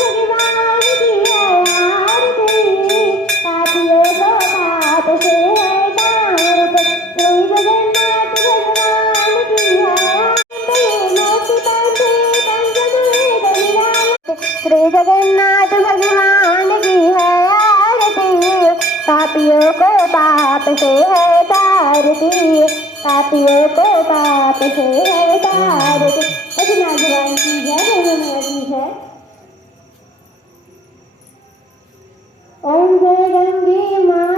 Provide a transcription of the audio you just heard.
भगवान की है आरती, पापियों को पाप से है तारक। श्री जगन्नाथ भगवान की है आरती, मोक्ष पाते पंचम वेद विराज। श्री जगन्नाथ भगवान की है आरती, पापियों को पाप से है तारती, पापियों को पाप से है तारती। रघुनाथ भगवान की जय, रघुनाथ की जय। ओम जय गंगे माँ